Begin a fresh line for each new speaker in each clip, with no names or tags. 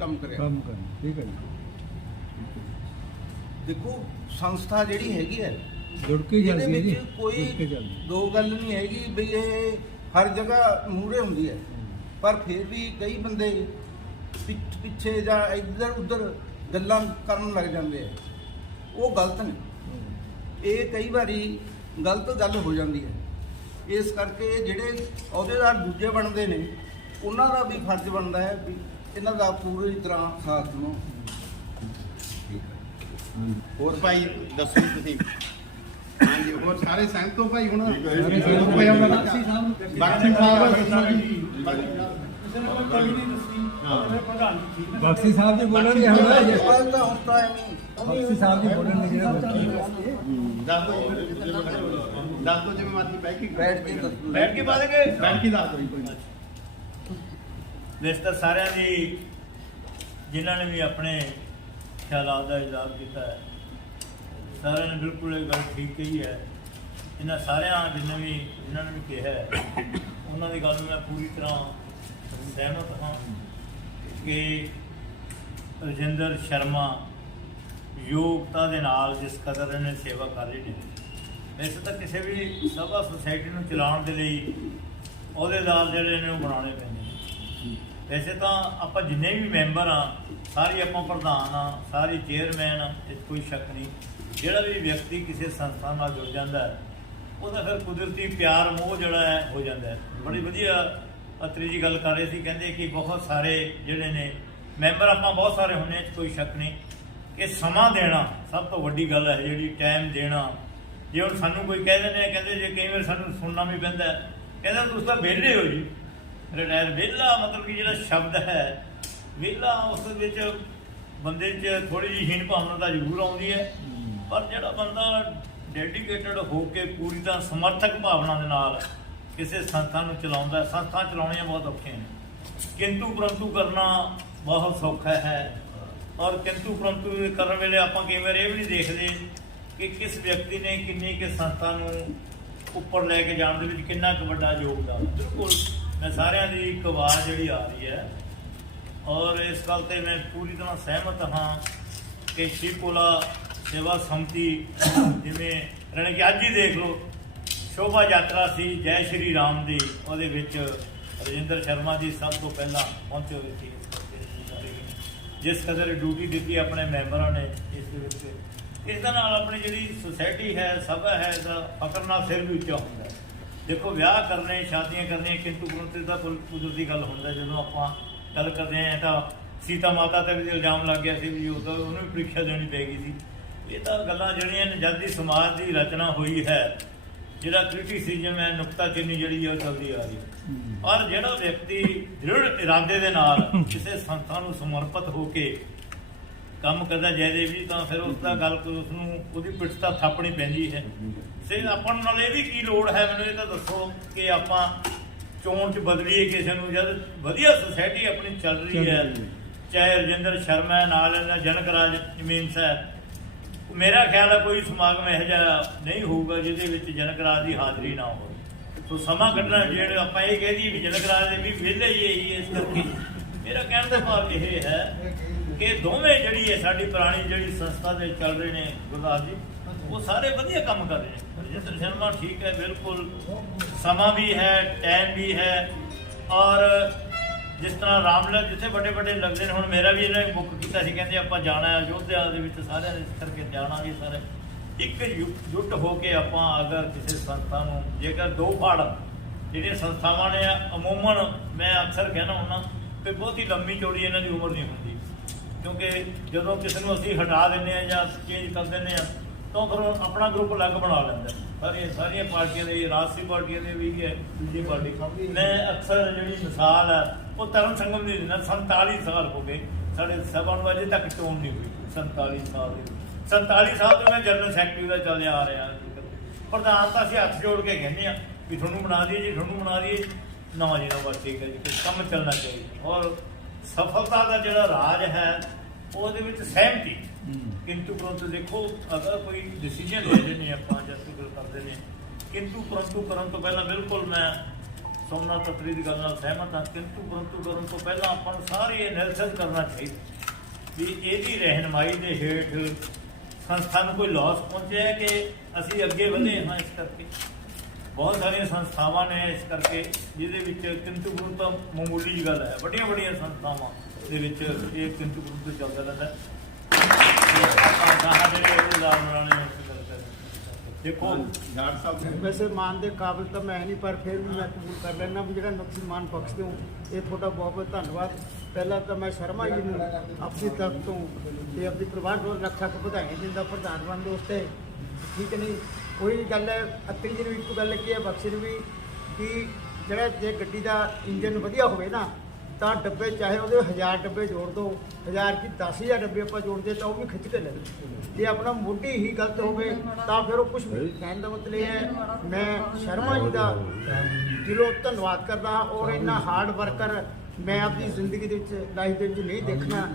ਕੰਮ ਕਰਿਆ।
ਕੰਮ ਕਰਨਾ ਠੀਕ ਹੈ ਜੀ।
ਦੇਖੋ ਸੰਸਥਾ ਜਿਹੜੀ ਹੈਗੀ ਹੈ
ਜੁੜ ਕੇ
ਇਹਦੇ
ਚੱਲਦੀ ਹੈ ਜੀ
ਵਿੱਚ ਕੋਈ ਦੋ ਗੱਲ ਨਹੀਂ ਹੈਗੀ ਵੀ ਇਹ ਹਰ ਜਗ੍ਹਾ ਮੂਹਰੇ ਹੁੰਦੀ ਹੈ। ਪਰ ਫਿਰ ਵੀ ਕਈ ਬੰਦੇ ਪਿੱਛ- ਪਿੱਛੇ ਜਾਂ ਇੱਧਰ ਉੱਧਰ ਗੱਲਾਂ ਕਰਨ ਲੱਗ ਜਾਂਦੇ ਆ। ਉਹ ਗਲਤ ਨੇ। ਇਹ ਕਈ ਵਾਰੀ ਗਲਤ ਗੱਲ ਹੋ ਜਾਂਦੀ ਹੈ। ਇਸ ਕਰਕੇ ਜਿਹੜੇ ਅਹੁਦੇਦਾਰ ਦੂਜੇ ਬਣਦੇ ਨੇ ਉਹਨਾਂ ਦਾ ਵੀ ਫਰਜ਼ ਬਣਦਾ ਹੈ ਵੀ ਇਹਨਾਂ ਦਾ ਪੂਰੀ ਤਰ੍ਹਾਂ ਸਾਥ ਦਿਓ
ਹੋਰ ਭਾਈ ਦੱਸੋ ਤੁਸੀਂ। ਹਾਂਜੀ ਹੋਰ ਸਾਰੇ ਸਹਿਮਤ ਹੋ ਭਾਈ ਹੁਣ?
ਬਖਸ਼ੀ ਸਾਹਿਬ
ਬਖਸ਼ੀ ਸਾਹਿਬ ਦੱਸੋ। ਜੀ
ਬਖਸ਼ੀ ਸਾਹਿਬ ਜੀ
ਗੱਲ ਤਾਂ ਹੁਣ ਤਾਂ ਐਵੇਂ
ਬਖਸ਼ੀ ਸਾਹਿਬ ਜੀ ਬੋਲਣਗੇ ਜਿਹੜਾ ਬਖਸ਼ੀ
ਦੱਸ ਦਿਓ ਜਿਵੇਂ ਮਰਜ਼ੀ ਬੈਠ ਕੇ।
ਬੈਠ ਕੇ ਦੱਸੋ
ਬੈਠ ਕੇ ਬਾਦਗੇ
ਬੈਠ ਕੇ ਦੱਸ ਜੀ ਕੋਈ ਨਾ।
ਵੈਸੇ ਤਾਂ ਸਾਰਿਆਂ ਦੀ, ਜਿਨ੍ਹਾਂ ਨੇ ਵੀ ਆਪਣੇ ਖਿਆਲਾਂ ਦਾ ਇਜ਼ਹਾਰ ਕੀਤਾ ਹੈ, ਸਾਰਿਆਂ ਨੇ ਬਿਲਕੁਲ ਇਹ ਗੱਲ ਠੀਕ ਕਹੀ ਹੈ। ਇਹਨਾਂ ਸਾਰਿਆਂ ਜਿੰਨੇ ਵੀ, ਜਿਨ੍ਹਾਂ ਨੇ ਵੀ ਕਿਹਾ ਹੈ, ਉਹਨਾਂ ਦੀ ਗੱਲ ਨਾਲ ਮੈਂ ਪੂਰੀ ਤਰ੍ਹਾਂ ਸਹਿਮਤ ਹਾਂ ਕਿ ਰਜਿੰਦਰ ਸ਼ਰਮਾ ਯੋਗਤਾ ਦੇ ਨਾਲ ਜਿਸ ਕਦਰ ਇਹਨੇ ਸੇਵਾ ਕਰ ਰਹੀ ਨੇ। ਵੈਸੇ ਤਾਂ ਕਿਸੇ ਵੀ ਸਭਾ ਸੁਸਾਇਟੀ ਨੂੰ ਚਲਾਉਣ ਦੇ ਲਈ ਅਹੁਦੇਦਾਰ ਜਿਹੜੇ ਨੇ ਉਹ ਬਣਾਉਣੇ ਪੈਂਦੇ ਨੇ। ਵੈਸੇ ਤਾਂ ਆਪਾਂ ਜਿੰਨੇ ਵੀ ਮੈਂਬਰ ਆ ਸਾਰੇ ਆਪਾਂ ਪ੍ਰਧਾਨ ਆ ਸਾਰੇ ਚੇਅਰਮੈਨ ਆ ਇਹ 'ਚ ਕੋਈ ਸ਼ੱਕ ਨਹੀਂ। ਜਿਹੜਾ ਵੀ ਵਿਅਕਤੀ ਕਿਸੇ ਸੰਸਥਾ ਨਾਲ ਜੁੜ ਜਾਂਦਾ ਹੈ ਉਹਦਾ ਫਿਰ ਕੁਦਰਤੀ ਪਿਆਰ ਮੋਹ ਜਿਹੜਾ ਹੈ ਹੋ ਜਾਂਦਾ ਹੈ। ਬੜੀ ਵਧੀਆ ਅਤਰੀ ਜੀ ਗੱਲ ਕਰ ਰਹੇ ਸੀ ਕਹਿੰਦੇ ਕਿ ਬਹੁਤ ਸਾਰੇ ਜਿਹੜੇ ਨੇ ਮੈਂਬਰ ਆਪਾਂ ਬਹੁਤ ਸਾਰੇ ਹੁੰਨੇ ਇਹ 'ਚ ਕੋਈ ਸ਼ੱਕ ਨਹੀਂ। ਕਿ ਸਮਾਂ ਦੇਣਾ ਸਭ ਤੋਂ ਵੱਡੀ ਗੱਲ ਹੈ ਜਿਹੜੀ ਟਾਈਮ ਦੇਣਾ। ਜੇ ਹੁਣ ਸਾਨੂੰ ਕੋਈ ਕਹਿ ਦਿੰਦੇ ਆ ਕਹਿੰਦੇ ਜੇ ਕਈ ਵਾਰ ਸਾਨੂੰ ਸੁਣਨਾ ਵੀ ਪੈਂਦਾ ਹੈ, ਕਹਿੰਦਾ ਤੁਸੀਂ ਤਾਂ ਵਿਹਲੇ ਹੋ ਜੀ। ਰਿਟਾਇਰ ਵਿਹਲਾ ਮਤਲਬ ਕਿ ਜਿਹੜਾ ਸ਼ਬਦ ਹੈ, ਵਿਹਲਾ ਉਸ ਵਿੱਚ ਬੰਦੇ 'ਚ ਥੋੜੀ ਜਿਹੀ ਹੀਨ ਭਾਵਨਾ ਤਾਂ ਜ਼ਰੂਰ ਆਉਂਦੀ ਹੈ। ਪਰ ਜਿਹੜਾ ਬੰਦਾ ਡੈਡੀਕੇਟਡ ਹੋ ਕੇ ਪੂਰੀ ਤਰ੍ਹਾਂ ਸਮਰਥਕ ਭਾਵਨਾ ਦੇ ਨਾਲ ਕਿਸੇ ਸੰਸਥਾ ਨੂੰ ਚਲਾਉਂਦਾ ਸੰਸਥਾ ਚਲਾਉਣੀਆਂ ਬਹੁਤ ਔਖੀਆਂ ਨੇ। ਕਿੰਤੂ ਪਰੰਤੂ ਕਰਨਾ ਬਹੁਤ ਸੌਖਾ ਹੈ। ਔਰ ਕਿੰਤੂ ਪਰੰਤੂ ਕਰਨ ਵੇਲੇ ਆਪਾਂ ਕਈ ਵਾਰ ਇਹ ਵੀ ਨਹੀਂ ਦੇਖਦੇ ਕਿ ਕਿਸ ਵਿਅਕਤੀ ਨੇ ਕਿੰਨੀ ਕਿ ਸੰਸਥਾ ਨੂੰ ਉੱਪਰ ਲੈ ਕੇ ਜਾਣ ਦੇ ਵਿੱਚ ਕਿੰਨਾ ਕੁ ਵੱਡਾ ਯੋਗਦਾਨ ਬਿਲਕੁਲ। ਮੈਂ ਸਾਰਿਆਂ ਦੀ ਇੱਕ ਆਵਾਜ਼ ਜਿਹੜੀ ਆ ਰਹੀ ਹੈ ਔਰ ਇਸ ਗੱਲ ਤੇ ਮੈਂ ਪੂਰੀ ਤਰ੍ਹਾਂ ਸਹਿਮਤ ਹਾਂ ਕਿ ਸ਼ਿਵਕੋਲਾ ਸੇਵਾ ਸੰਮਤੀ ਜਿਵੇਂ ਰਣ ਕਿ ਅੱਜ ਹੀ ਦੇਖ ਲਓ, ਸ਼ੋਭਾ ਯਾਤਰਾ ਸੀ, ਜੈ ਸ਼੍ਰੀ ਰਾਮ ਦੀ, ਉਹਦੇ ਵਿੱਚ ਰਜਿੰਦਰ ਸ਼ਰਮਾ ਜੀ ਸਭ ਤੋਂ ਪਹਿਲਾਂ ਪਹੁੰਚੇ ਹੋਏ ਸੀ ਜਿਸ ਕਦਰ ਡਿਊਟੀ ਦਿੱਤੀ ਆਪਣੇ ਮੈਂਬਰਾਂ ਨੇ ਇਸ ਦੇ ਵਿੱਚ। ਇਸ ਦੇ ਨਾਲ ਆਪਣੀ ਜਿਹੜੀ ਸੁਸਾਇਟੀ ਹੈ, ਸਭਾ ਹੈ, ਦਾ ਫਕਰ ਨਾਲ ਸਿਰ ਵੀ ਉੱਚਾ ਹੁੰਦਾ ਹੈ। ਦੇਖੋ ਵਿਆਹ ਕਰਨੇ ਸ਼ਾਦੀਆਂ ਕਰਨੀਆਂ ਕਿੰਤੂ ਪਰੰਤੂ ਦਾ ਕੁਦਰਤੀ ਗੱਲ ਹੁੰਦਾ ਜਦੋਂ ਆਪਾਂ ਗੱਲ ਕਰਦੇ ਹਾਂ ਤਾਂ ਸੀਤਾ ਮਾਤਾ ਤੇ ਵੀ ਇਲਜ਼ਾਮ ਲੱਗ ਗਿਆ ਸੀ ਵੀ ਉਹ ਤਾਂ ਉਹਨੂੰ ਵੀ ਪ੍ਰੀਖਿਆ ਦੇਣੀ ਪੈਗੀ ਸੀ। ਇਹ ਤਾਂ ਗੱਲਾਂ ਜਿਹੜੀਆਂ ਨੇ ਜਦ ਦੀ ਸਮਾਜ ਦੀ ਰਚਨਾ ਹੋਈ ਹੈ ਜਿਹੜਾ ਕ੍ਰਿਟਿਸਿਜ਼ਮ ਹੈ ਨੁਕਤਾਚੀਨੀ ਜਿਹੜੀ ਹੈ ਉਹ ਚੱਲਦੀ ਆ ਰਹੀ ਹੈ। ਔਰ ਜਿਹੜਾ ਵਿਅਕਤੀ ਦ੍ਰਿੜ ਇਰਾਦੇ ਦੇ ਨਾਲ ਕਿਸੇ ਸੰਸਥਾ ਨੂੰ ਸਮਰਪਿਤ ਹੋ ਕੇ ਕੰਮ ਕਰਦਾ ਜੈਦੇ ਵੀ ਤਾਂ ਫਿਰ ਉਸ ਦਾ ਗੱਲ ਉਸ ਨੂੰ ਉਹਦੀ ਪਿੱਠ ਤਾਂ ਥਾਪਣੀ ਪੈਂਦੀ ਹੈ। ਸੇ ਆਪਾਂ ਨੂੰ ਨਾਲ ਇਹਦੀ ਕੀ ਲੋੜ ਹੈ ਮੈਨੂੰ ਇਹ ਤਾਂ ਦੱਸੋ ਕਿ ਆਪਾਂ ਚੋਣ ਚ ਬਦਲੀਏ ਕਿਸੇ ਨੂੰ ਜਦ ਵਧੀਆ ਸੁਸਾਇਟੀ ਆਪਣੀ ਚੱਲ ਰਹੀ ਹੈ। ਚਾਹੇ ਰਜਿੰਦਰ ਸ਼ਰਮਾ ਨਾਲ ਇਹਨਾਂ ਜਨਕ ਰਾਜ ਜ਼ਮੀਨ ਸਾਹਿਬ। ਮੇਰਾ ਖਿਆਲ ਹੈ ਕੋਈ ਸਮਾਗਮ ਇਹੋ ਜਿਹਾ ਨਹੀਂ ਹੋਊਗਾ ਜਿਹਦੇ ਵਿੱਚ ਜਨਕ ਰਾਜ ਦੀ ਹਾਜ਼ਰੀ ਨਾ ਹੋਵੇ। ਸੋ ਸਮਾਂ ਕੱਢਣਾ ਜਿਹੜੇ ਆਪਾਂ ਇਹ ਕਹਿ ਦਈਏ ਵੀ ਜਨਕ ਰਾਜ ਦੇ ਵੀ ਵਿਹਲੇ ਹੀ ਇਹੀ ਇਸ ਕਰਕੇ। ਮੇਰਾ ਕਹਿਣ ਦਾ ਭਾਵ ਇਹ ਹੈ ਕਿ ਦੋਵੇਂ ਜਿਹੜੀ ਹੈ ਸਾਡੀ ਪੁਰਾਣੀ ਜਿਹੜੀ ਸੰਸਥਾ ਦੇ ਚੱਲ ਰਹੇ ਨੇ ਗੁਰਦਾਸ ਜੀ, ਉਹ ਸਾਰੇ ਵਧੀਆ ਕੰਮ ਕਰ ਰਹੇ ਨੇ। ਰਜਿੰਦਰ ਸ਼ਰਮਾ ਠੀਕ ਹੈ, ਬਿਲਕੁਲ ਸਮਾਂ ਵੀ ਹੈ ਟਾਈਮ ਵੀ ਹੈ, ਔਰ ਜਿਸ ਤਰ੍ਹਾਂ ਰਾਮਲਲਾ ਜਿੱਥੇ ਵੱਡੇ ਵੱਡੇ ਲੱਗਦੇ ਨੇ, ਹੁਣ ਮੇਰਾ ਵੀ ਇਹਨਾਂ ਨੇ ਬੁੱਕ ਕੀਤਾ ਸੀ, ਕਹਿੰਦੇ ਆਪਾਂ ਜਾਣਾ ਹੈ, ਅਯੋਧਿਆ ਦੇ ਵਿੱਚ ਸਾਰਿਆਂ ਨੇ ਇਸ ਕਰਕੇ ਜਾਣਾ ਜਾਣਾਗੇ ਸਾਰੇ। ਇੱਕ ਯੁ- ਜੁੱਟ ਹੋ ਕੇ ਆਪਾਂ ਅਗਰ ਕਿਸੇ ਸੰਸਥਾ ਨੂੰ, ਜੇਕਰ ਦੋ ਫਾੜ ਜਿਹੜੀਆਂ ਸੰਸਥਾਵਾਂ ਨੇ, ਅਮੂਮਨ ਮੈਂ ਅਕਸਰ ਕਹਿਣਾ ਹੁੰਦਾ ਕਿ ਬਹੁਤੀ ਲੰਮੀ ਚੌੜੀ ਇਹਨਾਂ ਦੀ ਉਮਰ ਨਹੀਂ ਹੁੰਦੀ। ਕਿਉਂਕਿ ਜਦੋਂ ਕਿਸੇ ਨੂੰ ਅਸੀਂ ਹਟਾ ਦਿੰਦੇ ਆ ਜਾਂ ਚੇਂਜ ਕਰ ਦਿੰਦੇ ਆ ਤਾਂ ਫਿਰ ਉਹ ਆਪਣਾ ਗਰੁੱਪ ਅਲੱਗ ਬਣਾ ਲੈਂਦਾ। ਸਾਰੀਆਂ ਸਾਰੀਆਂ ਪਾਰਟੀਆਂ ਦੇ ਰਾਜਸੀ ਪਾਰਟੀਆਂ ਦੇ ਵੀ ਹੈ, ਦੂਜੀ ਪਾਰਟੀ। ਮੈਂ ਅਕਸਰ ਜਿਹੜੀ ਮਿਸਾਲ ਹੈ ਉਹ ਤਰਨ ਸੰਗਮ ਦੀ ਦਿੰਦਾ 47 ਸਾਲ ਹੋ ਗਏ। ਸਾਡੇ ਸਭਾ ਨੂੰ ਅਜੇ ਤੱਕ ਚੋਣ ਨਹੀਂ ਹੋਈ 47 ਸਾਲ ਦੇ। 47 ਸਾਲ ਤੋਂ ਮੈਂ ਜਨਰਲ ਸੈਕਟਰੀ ਦਾ ਚੱਲਿਆ ਆ ਰਿਹਾ। ਪ੍ਰਧਾਨ ਤਾਂ ਅਸੀਂ ਹੱਥ ਜੋੜ ਕੇ ਕਹਿੰਦੇ ਆ ਵੀ ਤੁਹਾਨੂੰ ਬਣਾ ਦਈਏ ਜੀ, ਤੁਹਾਨੂੰ ਬਣਾ ਦਈਏ ਨਾ ਜੀ ਨਾ ਬਸ ਠੀਕ ਹੈ ਜੀ ਕੰਮ ਚੱਲਣਾ ਚਾਹੀਦਾ। ਔਰ ਸਫਲਤਾ ਦਾ ਜਿਹੜਾ ਰਾਜ ਹੈ, ਉਹਦੇ ਵਿੱਚ ਸਹਿਮਤੀ। ਕਿੰਤੂ ਪਰੰਤੂ ਦੇਖੋ, ਅਗਰ ਕੋਈ ਡਿਸੀਜਨ ਲੈ ਲੈਂਦੇ ਆਪਾਂ ਜਾਂ ਕੋਈ ਕਰਦੇ ਨੇ, ਕਿੰਤੂ ਪਰੰਤੂ ਕਰਨ ਤੋਂ ਪਹਿਲਾਂ ਬਿਲਕੁਲ ਮੈਂ ਸੋਮਨਾਥ ਤਤਰੀ ਦੀ ਗੱਲ ਨਾਲ ਸਹਿਮਤ ਹਾਂ। ਕਿੰਤੂ ਪਰੰਤੂ ਕਰਨ ਤੋਂ ਪਹਿਲਾਂ ਆਪਾਂ ਨੂੰ ਸਾਰੇ ਐਨਾਲਿਸਿਸ ਕਰਨਾ ਚਾਹੀਦਾ ਵੀ ਇਹਦੀ ਰਹਿਨਮਾਈ ਦੇ ਹੇਠ ਸੰਸਥਾ ਨੂੰ ਕੋਈ ਲਾਸ ਪਹੁੰਚਿਆ ਕਿ ਅਸੀਂ ਅੱਗੇ ਵਧੇ ਹਾਂ ਇਸ ਕਰਕੇ? ਬਹੁਤ ਸਾਰੀਆਂ ਸੰਸਥਾਵਾਂ ਨੇ ਇਸ ਕਰਕੇ ਜਿਹਦੇ ਵਿੱਚ ਕਿੰਤੂ ਪਰੰਤੂ ਮਾਮੂਲੀ ਜਿਹੀ ਗੱਲ ਹੈ। ਵੱਡੀਆਂ ਵੱਡੀਆਂ ਸੰਸਥਾਵਾਂ ਦੇ ਵਿੱਚ ਇਹ ਕਿੰਤੂ ਪਰੰਤੂ ਚੱਲਦਾ ਰਹਿੰਦਾ ਹੈ। ਤੇ ਦੇਖੋ
ਜਾਟ ਸਾਹਿਬ
ਵੈਸੇ ਮਾਨ ਦੇ ਕਾਬਿਲ ਤਾਂ ਮੈਂ ਨਹੀਂ ਪਰ ਫਿਰ ਵੀ ਮੈਂ ਕਬੂਲ ਕਰ ਲੈਣਾ ਵੀ ਜਿਹੜਾ ਨਕਸੀ ਮਾਨ ਬਖਸ਼ਦੇ ਹੋ ਇਹ ਤੁਹਾਡਾ ਬਹੁਤ ਬਹੁਤ ਧੰਨਵਾਦ। ਪਹਿਲਾਂ ਤਾਂ ਮੈਂ ਸ਼ਰਮਾ ਜੀ ਨੂੰ ਆਪਣੀ ਤਰਫ ਤੋਂ ਤੇ ਆਪਣੀ ਪਰਿਵਾਰ ਨੂੰ ਲੱਖ ਲੱਖ ਵਧਾਈਆਂ ਦਿੰਦਾ ਪ੍ਰਧਾਨ ਬਣ ਦੇ ਉੱਤੇ ਠੀਕ ਨਹੀਂ? ਕੋਈ ਗੱਲ ਹੈ ਅਤਰੀ ਜੀ ਨੂੰ ਇੱਕੋ ਗੱਲ ਕੀ ਹੈ ਬਖਸ਼ੇ ਨੂੰ ਵੀ, ਕਿ ਜਿਹੜਾ ਜੇ ਗੱਡੀ ਦਾ ਇੰਜਨ ਵਧੀਆ ਹੋਵੇ ਨਾ, ਤਾਂ ਡੱਬੇ ਚਾਹੇ ਉਹਦੇ 1000 ਡੱਬੇ ਜੋੜ ਦਿਓ 1000 ਕੀ 10000 ਡੱਬੇ ਆਪਾਂ ਜੋੜਦੇ ਤਾਂ ਉਹ ਵੀ ਖਿੱਚ ਕੇ ਲੈ ਜੇ ਆਪਣਾ ਮੋਢੀ ਹੀ ਗਲਤ ਹੋਵੇ, ਤਾਂ ਫਿਰ ਉਹ ਕੁਝ ਵੀ ਕਹਿਣ ਦਾ ਮਤਲਬ ਹੈ, ਮੈਂ ਸ਼ਰਮਾ ਜੀ ਦਾ ਦਿਲੋਂ ਧੰਨਵਾਦ ਕਰਦਾ ਹਾਂ, ਔਰ ਇੰਨਾ ਹਾਰਡ ਵਰਕਰ ਮੈਂ ਆਪਣੀ ਜ਼ਿੰਦਗੀ ਦੇ ਵਿੱਚ ਲਾਈਫ ਦੇ ਵਿੱਚ ਨਹੀਂ ਦੇਖਣਾ।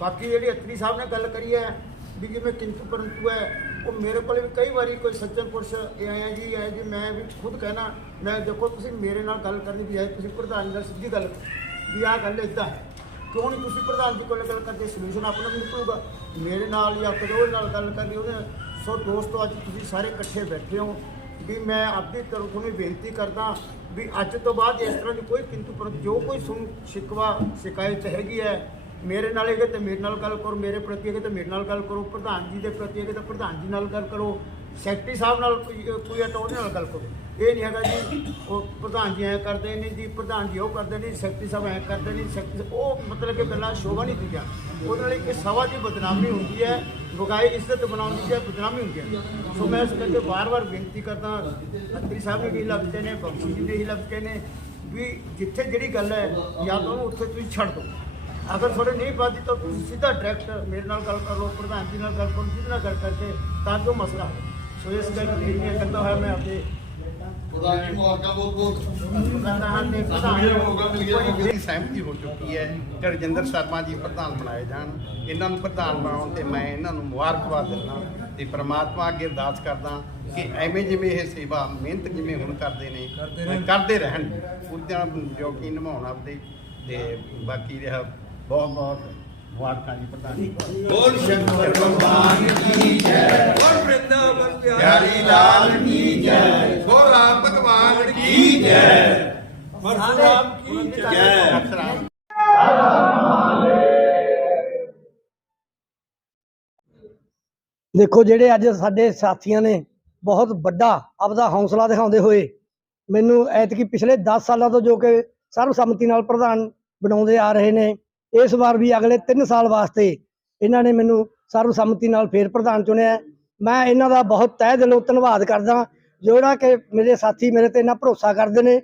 ਬਾਕੀ ਜਿਹੜੀ ਅਤਰੀ ਸਾਹਿਬ ਨੇ ਗੱਲ ਕਰੀ ਹੈ, ਵੀ ਜਿਵੇਂ ਕਿੰਤੂ ਪਰੰਤੂ ਹੈ ਉਹ ਮੇਰੇ ਕੋਲ ਵੀ ਕਈ ਵਾਰੀ ਕੋਈ ਸੱਜਣ ਪੁਰਸ਼ ਇਹ ਆਇਆ ਜੀ ਹੈ ਜੀ, ਮੈਂ ਵੀ ਖੁਦ ਕਹਿਣਾ, ਮੈਂ ਦੇਖੋ ਤੁਸੀਂ ਮੇਰੇ ਨਾਲ ਗੱਲ ਕਰਨੀ ਵੀ ਹੈ ਤੁਸੀਂ ਪ੍ਰਧਾਨ ਨਾਲ ਸਿੱਧੀ ਗੱਲ ਵੀ ਆਹ ਗੱਲ ਇਦਾਂ ਹੈ। ਕਿਉਂ ਨਹੀਂ ਤੁਸੀਂ ਪ੍ਰਧਾਨ ਜੀ ਕੋਲ ਗੱਲ ਕਰਦੇ ਸੋਲੂਸ਼ਨ ਆਪਣਾ ਵੀ ਨਿਕਲੂਗਾ। ਮੇਰੇ ਨਾਲ ਜਾਂ ਕੋਈ ਹੋਰ ਨਾਲ ਗੱਲ ਕਰਨੀ ਉਹਨੇ ਸੋ ਦੋਸਤੋ, ਅੱਜ ਤੁਸੀਂ ਸਾਰੇ ਇਕੱਠੇ ਬੈਠੇ ਹੋ, ਵੀ ਮੈਂ ਆਪਣੀ ਤਰਫ ਤੋਂ ਬੇਨਤੀ ਕਰਦਾ ਵੀ ਅੱਜ ਤੋਂ ਬਾਅਦ ਇਸ ਤਰ੍ਹਾਂ ਦੀ ਕੋਈ ਕਿੰਤੂ ਪਰ ਜੋ ਕੋਈ ਸੁਣ, ਸ਼ਿਕਵਾ, ਸ਼ਿਕਾਇਤ ਹੈਗੀ ਹੈ ਮੇਰੇ ਨਾਲ ਹੈਗੇ ਤਾਂ ਮੇਰੇ ਨਾਲ ਗੱਲ ਕਰੋ, ਮੇਰੇ ਪ੍ਰਤੀ ਹੈਗੇ ਤਾਂ ਮੇਰੇ ਨਾਲ ਗੱਲ ਕਰੋ, ਪ੍ਰਧਾਨ ਜੀ ਦੇ ਪ੍ਰਤੀ ਹੈਗੇ ਤਾਂ ਪ੍ਰਧਾਨ ਜੀ ਨਾਲ ਗੱਲ ਕਰੋ, ਸੈਕਟਰੀ ਸਾਹਿਬ ਨਾਲ ਕੋਈ ਕੋਈ ਹੈ ਤਾਂ ਉਹਦੇ ਨਾਲ ਗੱਲ ਕਰੋ। ਇਹ ਨਹੀਂ ਹੈਗਾ ਜੀ, ਉਹ ਪ੍ਰਧਾਨ ਜੀ ਐ ਕਰਦੇ ਨੇ ਜੀ, ਪ੍ਰਧਾਨ ਜੀ ਉਹ ਕਰਦੇ ਨੇ ਸੈਕਟਰੀ ਸਾਹਿਬ ਐ ਕਰਦੇ ਨੇ ਸੈਕਟਰੀ ਉਹ ਮਤਲਬ ਕਿ ਗੱਲਾਂ ਸ਼ੋਭਾ ਨਹੀਂ ਦਿੰਦੀਆਂ। ਉਹਦੇ ਨਾਲ ਇੱਕ ਸਭਾ ਦੀ ਬਦਨਾਮੀ ਹੁੰਦੀ ਹੈ, ਬਗਾਈ ਇੱਜ਼ਤ ਬਣਾਉਣ ਦੀ ਜੇ ਬਦਨਾਮੀ ਹੁੰਦੀ ਹੈ। ਸੋ ਮੈਂ ਇਸ ਕਰਕੇ ਵਾਰ-ਵਾਰ ਬੇਨਤੀ ਕਰਦਾ, ਮੰਤਰੀ ਸਾਹਿਬ ਨੇ ਵੀ ਲੱਗਦੇ ਨੇ ਬਖਸ਼ੀ ਜੀ ਨੇ ਹੀ ਲੱਗਦੇ ਨੇ, ਵੀ ਜਿੱਥੇ ਜਿਹੜੀ ਗੱਲ ਹੈ, ਜਾਂ ਤਾਂ ਉਹਨੂੰ ਉੱਥੇ ਤੁਸੀਂ ਛੱਡ ਦਿਓ। ਅਗਰ ਤੁਹਾਡੇ ਨਹੀਂ ਬਾਦੀ ਤਾਂ ਤੁਸੀਂ ਸਿੱਧਾ ਡਾਇਰੈਕਟ ਮੇਰੇ ਨਾਲ ਗੱਲ ਕਰ ਲਓ ਪ੍ਰਧਾਨ ਜੀ ਨਾਲ ਗੱਲ ਕਰੋ ਜਿਹਦੇ ਨਾਲ ਗੱਲ ਕਰਕੇ ਤਾਂ ਜੋ ਮਸਲਾ ਹੱਲ ਸੋ ਇਸ ਗੱਲ ਨੂੰ ਇਹ ਕਰਦਾ ਹੋਇਆ ਮੈਂ ਆਪਣੇ
ਖੁਦਾ ਦੀ ਮੁਬਾਰਕਾਂ ਬਹੁਤ ਬਹੁਤ।
ਕਰਦਾ ਹਾਂ ਤੇ
ਮੇਰੀ ਸਹਿਮਤੀ ਹੋ ਚੁੱਕੀ ਹੈ ਕਿ ਰਜਿੰਦਰ ਸ਼ਰਮਾ ਜੀ ਪ੍ਰਧਾਨ ਬਣਾਏ ਜਾਣ ਇਹਨਾਂ ਨੂੰ ਪ੍ਰਧਾਨ ਬਣਾਉਣ ਤੇ ਮੈਂ ਇਹਨਾਂ ਨੂੰ ਮੁਬਾਰਕਬਾਦ ਦਿੰਦਾ ਤੇ ਪ੍ਰਮਾਤਮਾ ਅੱਗੇ ਅਰਦਾਸ ਕਰਦਾ ਕਿ ਐਵੇਂ ਜਿਵੇਂ ਇਹ ਸੇਵਾ ਮਿਹਨਤ ਜਿਵੇਂ ਹੁਣ ਕਰਦੇ ਨੇ
ਕਰਦੇ ਰਹਿਣ।
ਰਹਿਣ। ਪੂਰੀਆਂ ਜੋਗੀ ਨਿਭਾਉਣ ਆਪਦੇ ਤੇ ਬਾਕੀ ਰਿਹਾ ਬਹੁਤ ਬਹੁਤ ਮੁਬਾਰਕਾਂ ਜੀ ਪ੍ਰਧਾਨ
ਬੋਲ ਸ਼ੰਕਰ ਭਗਵਾਨ ਕੀ ਜੈ? ਬੋਲ ਵ੍ਰਿੰਦਾਵਨ ਬਿਹਾਰੀ ਲਾਲ ਕੀ ਜੈ? ਬੋਲ ਰਾਮ ਭਗਵਾਨ ਕੀ ਜੈ?
ਪਰਸ਼ੁਰਾਮ ਕੀ
ਜੈ?
ਦੇਖੋ ਜਿਹੜੇ ਅੱਜ ਸਾਡੇ ਸਾਥੀਆਂ ਨੇ ਬਹੁਤ ਵੱਡਾ ਆਪਦਾ ਹੌਸਲਾ ਦਿਖਾਉਂਦੇ ਹੋਏ ਮੈਨੂੰ ਐਤਕੀ ਪਿਛਲੇ 10 ਸਾਲਾਂ ਤੋਂ ਜੋ ਕਿ ਸਰਬਸੰਮਤੀ ਨਾਲ ਪ੍ਰਧਾਨ ਬਣਾਉਂਦੇ ਆ ਰਹੇ ਨੇ ਇਸ ਵਾਰ ਵੀ ਅਗਲੇ 3 ਸਾਲ ਵਾਸਤੇ ਇਹਨਾਂ ਨੇ ਮੈਨੂੰ ਸਰਬਸੰਮਤੀ ਨਾਲ ਫੇਰ ਪ੍ਰਧਾਨ ਚੁਣਿਆ ਮੈਂ ਇਹਨਾਂ ਦਾ ਬਹੁਤ ਤਹਿ ਦਿਲੋਂ ਧੰਨਵਾਦ ਕਰਦਾ ਜਿਹੜਾ ਕਿ ਮੇਰੇ ਸਾਥੀ ਮੇਰੇ ਤੇ ਇੰਨਾ ਭਰੋਸਾ ਕਰਦੇ ਨੇ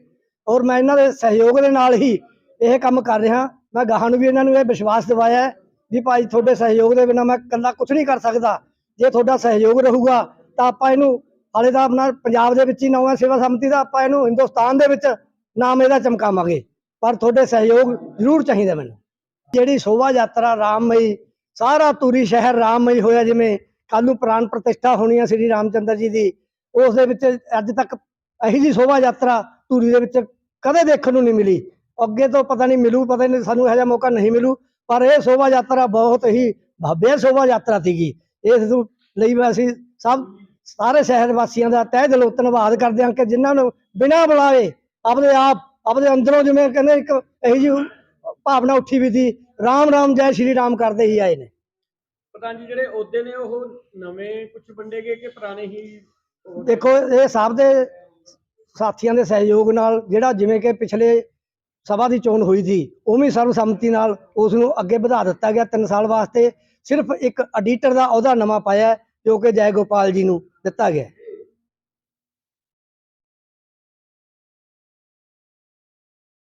ਔਰ ਮੈਂ ਇਹਨਾਂ ਦੇ ਸਹਿਯੋਗ ਦੇ ਨਾਲ ਹੀ ਇਹ ਕੰਮ ਕਰ ਰਿਹਾ ਮੈਂ ਗਾਹਾਂ ਨੂੰ ਵੀ ਇਹਨਾਂ ਨੂੰ ਇਹ ਵਿਸ਼ਵਾਸ ਦਿਵਾਇਆ ਵੀ ਭਾਈ ਤੁਹਾਡੇ ਸਹਿਯੋਗ ਦੇ ਬਿਨਾਂ ਮੈਂ ਇਕੱਲਾ ਕੁਝ ਨਹੀਂ ਕਰ ਸਕਦਾ। ਜੇ ਤੁਹਾਡਾ ਸਹਿਯੋਗ ਰਹੂਗਾ ਤਾਂ ਆਪਾਂ ਇਹਨੂੰ ਹਾਲੇ ਤਾਂ ਆਪਣਾ ਪੰਜਾਬ ਦੇ ਵਿੱਚ ਹੀ ਨਵਾਂ ਸੇਵਾ ਸੰਮਤੀ ਦਾ ਆਪਾਂ ਇਹਨੂੰ ਹਿੰਦੁਸਤਾਨ ਦੇ ਵਿੱਚ ਨਾਮ ਇਹਦਾ ਚਮਕਾਵਾਂਗੇ। ਪਰ ਤੁਹਾਡੇ ਸਹਿਯੋਗ ਜ਼ਰੂਰ ਚਾਹੀਦਾ ਮੈਨੂੰ। ਜਿਹੜੀ ਸ਼ੋਭਾ ਯਾਤਰਾ ਰਾਮਮਈ, ਸਾਰਾ ਤੂਰੀ ਸ਼ਹਿਰ ਰਾਮਮਈ ਹੋਇਆ ਜਿਵੇਂ ਕੱਲ ਨੂੰ ਪ੍ਰਾਣ ਪ੍ਰਤਿਸ਼ਠਾ ਹੋਣੀ ਹੈ ਸ੍ਰੀ ਰਾਮਚੰਦਰ ਜੀ ਦੀ, ਉਸ ਦੇ ਵਿੱਚ ਅੱਜ ਤੱਕ ਇਹੀ ਜੀ ਸ਼ੋਭਾ ਯਾਤਰਾ ਧੂਰੀ ਦੇ ਵਿੱਚ ਕਦੇ ਦੇਖਣ ਨੂੰ ਨਹੀਂ ਮਿਲੀ। ਅੱਗੇ ਤੋਂ ਪਤਾ ਨਹੀਂ ਮਿਲੂ, ਪਤਾ ਨਹੀਂ ਸਾਨੂੰ ਇਹੋ ਜਿਹਾ ਮੌਕਾ ਨਹੀਂ ਮਿਲੂ, ਪਰ ਇਹ ਸ਼ੋਭਾ ਯਾਤਰਾ ਬਹੁਤ ਹੀ ਭव्य ਸ਼ੋਭਾ ਯਾਤਰਾ ਸੀਗੀ। ਇਸ ਲਈ ਮੈਂ ਅਸੀਂ ਸਭ, ਸਾਰੇ ਸ਼ਹਿਰ ਵਾਸੀਆਂ ਦਾ ਤਹਿ ਦਿਲੋਂ ਧੰਨਵਾਦ ਕਰਦੇ ਹਾਂ ਕਿ ਜਿਨ੍ਹਾਂ ਨੂੰ ਬਿਨਾਂ ਬੁਲਾਵੇ ਆਪਦੇ ਆਪ ਆਪਦੇ ਅੰਦਰੋਂ ਜਿਵੇਂ ਕਹਿੰਦੇ ਇੱਕ ਇਹੋ ਜਿਹੀ ਭਾਵਨਾ ਉੱਠੀ ਵੀ ਸੀ। ਰਾਮ ਰਾਮ ਜੈ ਸ਼੍ਰੀ ਰਾਮ ਕਰਦੇ ਹੀ ਆਏ ਨੇ।
ਪ੍ਰਧਾਨ ਜੀ ਜਿਹੜੇ ਅਹੁਦੇ ਨੇ ਉਹ ਨਵੇਂ ਕੁਝ ਵੰਡੇ ਗਏ ਕਿ ਪੁਰਾਣੇ ਹੀ? ਉਹ-
ਦੇਖੋ ਇਹ ਸਭ ਦੇ ਸਾਥੀਆਂ ਦੇ ਸਹਿਯੋਗ ਨਾਲ ਜਿਹੜਾ ਜਿਵੇਂ ਕਿ ਪਿਛਲੇ ਸਭਾ ਦੀ ਚੋਣ ਹੋਈ ਸੀ ਉਵੇਂ ਸਰਵਸੰਮਤੀ ਨਾਲ ਉਸ ਨੂੰ ਅੱਗੇ ਵਧਾ ਦਿੱਤਾ ਗਿਆ 3 ਸਾਲ ਵਾਸਤੇ। ਸਿਰਫ ਇੱਕ ਐਡੀਟਰ ਦਾ ਅਹੁਦਾ ਨਵਾਂ ਪਾਇਆ ਜੋ ਕਿ ਜੈ ਗੋਪਾਲ ਜੀ ਨੂੰ ਦਿੱਤਾ ਗਿਆ।